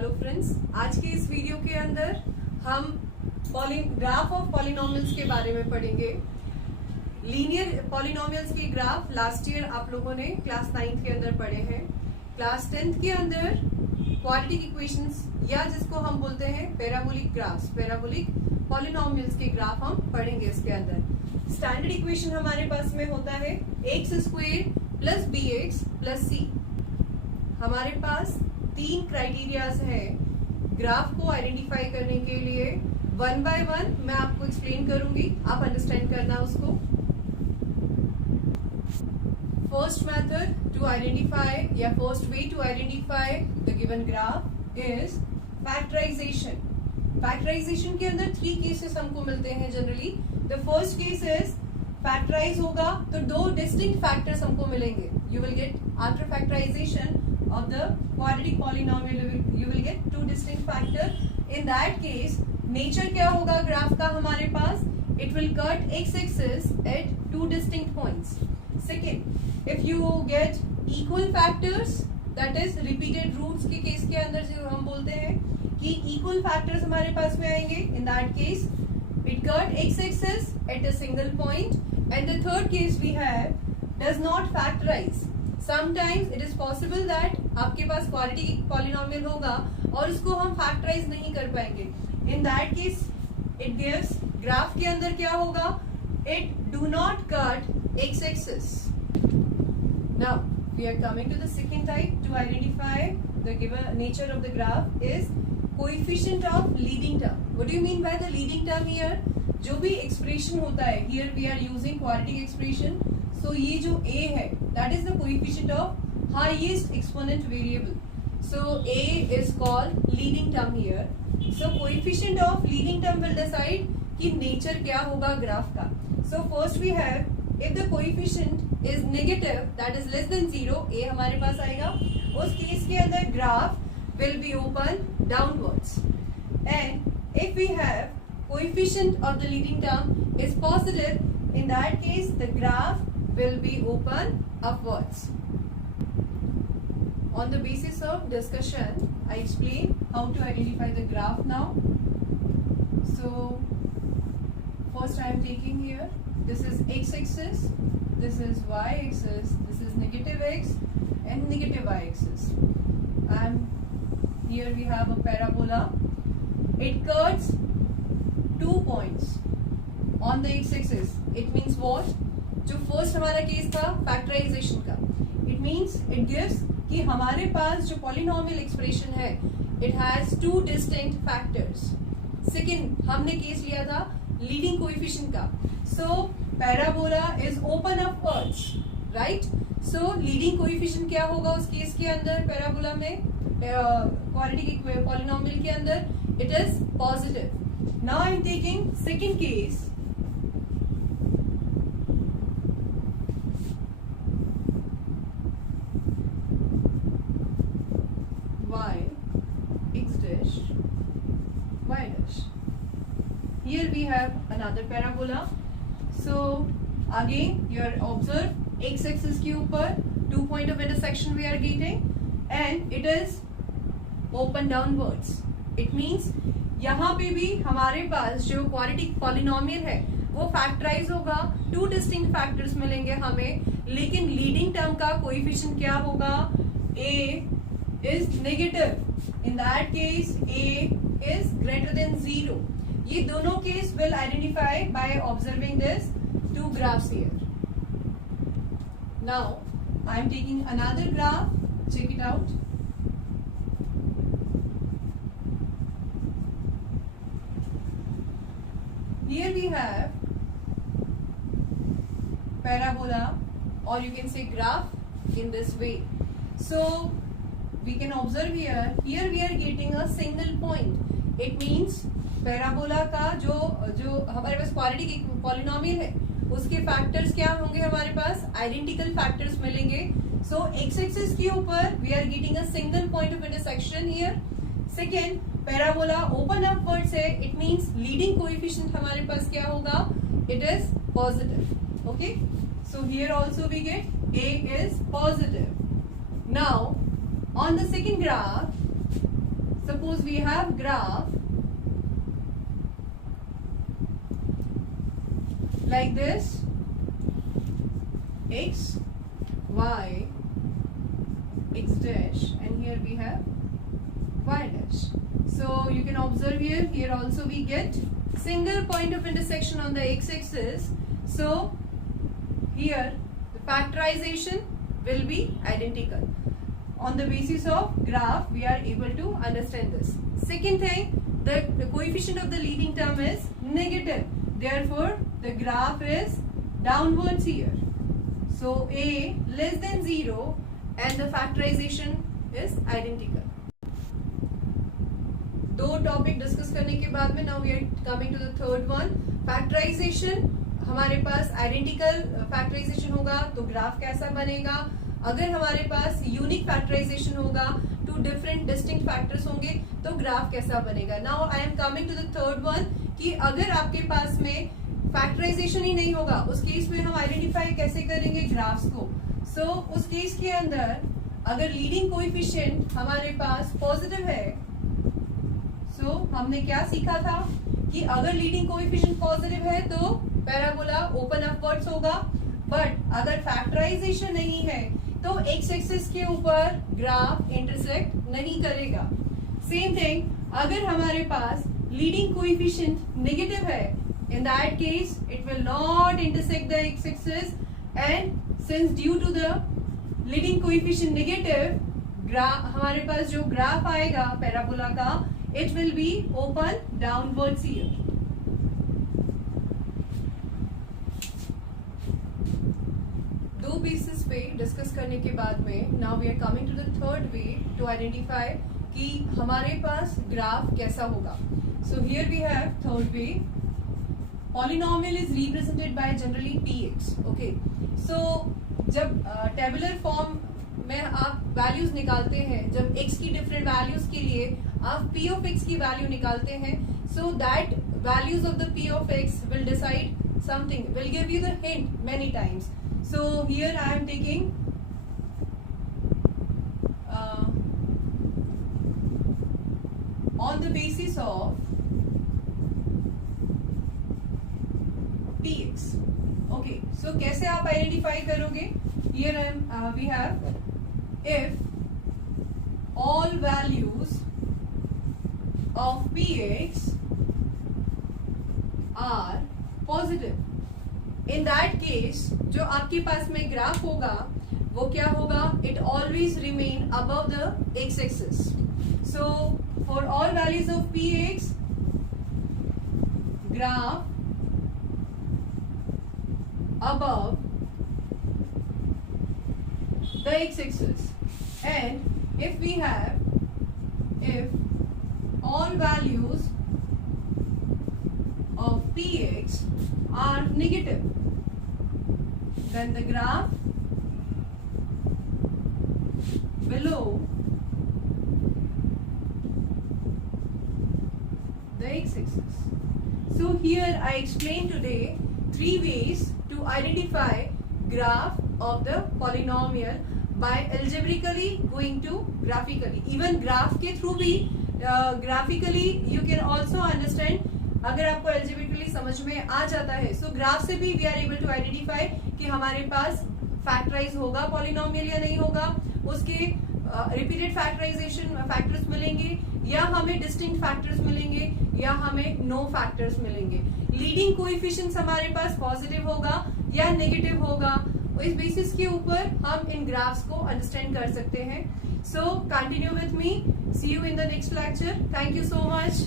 Hello friends, आज के इस वीडियो के अंदर हम ग्राफ ऑफ पॉलिनोमियल्स के बारे में पढ़ेंगे। लीनियर पॉलिनोमियल्स के ग्राफ लास्ट ईयर आप लोगों ने क्लास 9th के अंदर पढ़े हैं। क्लास 10th के अंदर क्वाड्रेटिक इक्वेशंस या जिसको हम बोलते हैं पैराबोलिक ग्राफ्स, पैराबोलिक पॉलिनोमियल्स के ग्राफ हम पढ़ेंगे। इसके अंदर स्टैंडर्ड इक्वेशन हमारे पास में होता है x² plus bx plus c। हमारे पास 3 क्राइटेरियाज है ग्राफ को आइडेंटिफाई करने के लिए। 1 by 1 मैं आपको एक्सप्लेन करूंगी, आप अंडरस्टैंड करना उसको। फर्स्ट मेथड टू आइडेंटिफाई या first way to identify the given graph is factorisation. Factorisation के अंदर 3 केसेस हमको मिलते हैं generally. The first case is factorise होगा तो 2 डिस्टिंक्ट फैक्टर्स हमको मिलेंगे। You will get after factorisation of the quadratic polynomial you will get 2 distinct factor. In that case nature क्या होगा ग्राफ का हमारे पास? It will cut x-axis at 2 distinct points. Second, if you get equal factors, that is repeated roots के केस के अंदर जो हम बोलते हैं कि equal factors हमारे पास में आएंगे, in that case it cut x-axis at a single point. And the third case we have does not factorize. Sometimes it is possible that आपके पास क्वाड्रेटिक पॉलिनोमियल होगा और इसको हम फैक्टराइज नहीं कर पाएंगे। In that case it gives graph के अंदर क्या होगा? It do not cut X axis. Now we are coming to the second type to identify the given nature of the graph is coefficient of leading term. What do you mean by the leading term here? जो भी expression होता है, here we are using quadratic expression, so ये जो a है that is the coefficient of highest exponent variable. So a is called leading term here. So coefficient of leading term will decide कि nature क्या होगा ग्राफ का। So first we have if the coefficient is negative that is less than 0, a हमारे पास आएगा। उस केस के अंदर graph will be open downwards. And if we have coefficient of the leading term is positive, in that case the graph will be open upwards. On the basis of discussion, I explain how to identify the graph now. So first I am taking here, this is x-axis, this is y-axis, this is negative x and negative y-axis. And here we have a parabola. It cuts 2 points on the x-axis. It means what? जो first हमारा case था factorisation का, it means it gives कि हमारे पास जो polynomial expression है it has 2 distinct factors. Second हमने केस लिया था लीडिंग कोएफिशिएंट का। So parabola is open upwards, right? So leading coefficient क्या होगा उस केस के अंदर? पैराबोला में क्वाड्रेटिक पॉलिनोमियल के अंदर it is positive. Now I am taking second case. Here we have another parabola. So again you are observe x-axis के ऊपर 2 point of intersection we are getting and it is open downwards. It means यहाँ पे भी हमारे पास जो quadratic polynomial है वो फैक्टराइज होगा, 2 डिस्टिंक्ट फैक्टर्स मिलेंगे हमें, लेकिन लीडिंग टर्म का कोएफिशिएंट क्या होगा? a is negative. In that case a is greater than 0. ये दोनों case will identify by observing this 2 graphs here. Now I am taking another graph. Check it out. Here we have parabola or you can say graph in this way. So we can observe here. Here we are getting a single point. It means parabola का जो हमारे पास quadratic polynomial है उसके फैक्टर्स क्या होंगे? हमारे पास identical factors मिलेंगे। सो एक्स एक्सिस के ऊपर we are getting a single point of intersection here. Second, parabola open upwards है, इट मींस लीडिंग कोएफिशिएंट हमारे पास क्या होगा? It is positive. Okay, so here also we get a is positive. Now on the second graph suppose we have graph like this, x, y, x dash, and here we have y dash. So you can observe here also we get single point of intersection on the x-axis. So here the factorization will be identical. On the basis of graph, we are able to understand this. Second thing, the coefficient of the leading term is negative. Therefore, the graph is downwards here. So a less than 0 and the factorization is identical. दो topic discuss करने के बाद में now we are coming to the third one, factorization. हमारे पास identical factorisation होगा तो graph कैसा बनेगा. अगर हमारे पास यूनिक फैक्टराइजेशन होगा, टू डिफरेंट डिस्टिंक्ट फैक्टर्स होंगे, तो ग्राफ कैसा बनेगा. Now I am coming to the third one कि अगर आपके पास में फैक्टराइजेशन ही नहीं होगा, उस केस में हम आइडेंटिफाई कैसे करेंगे ग्राफ्स को. सो उस केस के अंदर अगर लीडिंग कोएफिशिएंट हमारे पास पॉजिटिव है, सो हमने क्या सीखा था कि अगर लीडिंग कोएफिशिएंट पॉजिटिव है तो पैराबोला ओपन अपवर्ड्स होगा. बट अगर फैक्टराइजेशन नहीं है तो एक्स एक्सिस के ऊपर ग्राफ इंटरसेक्ट नहीं करेगा. सेम थिंग, अगर हमारे पास लीडिंग कोएफिशिएंट नेगेटिव है, in that case it will not intersect the x-axis, and since due to the leading coefficient negative, हमारे पास जो ग्राफ आएगा पैराबोला का, it will be open downwards here. दो बेसिस पे डिस्कस करने के बाद में now we are coming to the third way to identify कि हमारे पास ग्राफ कैसा होगा. So here we have third way. Polynomial is represented by generally px. Okay, so जब टेबुलर फॉर्म में आप वैल्यूज निकालते हैं, जब x की डिफरेंट वैल्यूज के लिए आप p of x की वैल्यू निकालते हैं, so that values of the p of x will decide something, will give you the hint many times. So here I am taking on the basis of px. Okay, so कैसे आप आइडेंटिफाई करोगे. Here we have if all values of px are positive, in that case जो आपके पास में ग्राफ होगा वो क्या होगा, it always remain above the x-axis. So for all values of px, graph above the x-axis. And if we have, if all values of px are negative, then the graph below the x-axis. So here I explained today three ways to identify graph of the polynomial by algebraically going to graphically. Even graph के through भी graphically you can also understand. अगर आपको algebraically समझ में आ जाता है, so graph से भी we are able to identify कि हमारे पास फैक्टराइज होगा पॉलिनोमियल या नहीं होगा, उसके रिपीटेड फैक्टराइजेशन फैक्टर्स मिलेंगे या हमें डिस्टिंक्ट फैक्टर्स मिलेंगे या हमें नो फैक्टर्स मिलेंगे. लीडिंग कोएफिशिएंट्स हमारे पास पॉजिटिव होगा या नेगेटिव होगा, इस बेसिस के ऊपर हम इन ग्राफ्स को अंडरस्टैंड कर सकते हैं. So continue with me. See you in the next lecture. Thank you so much.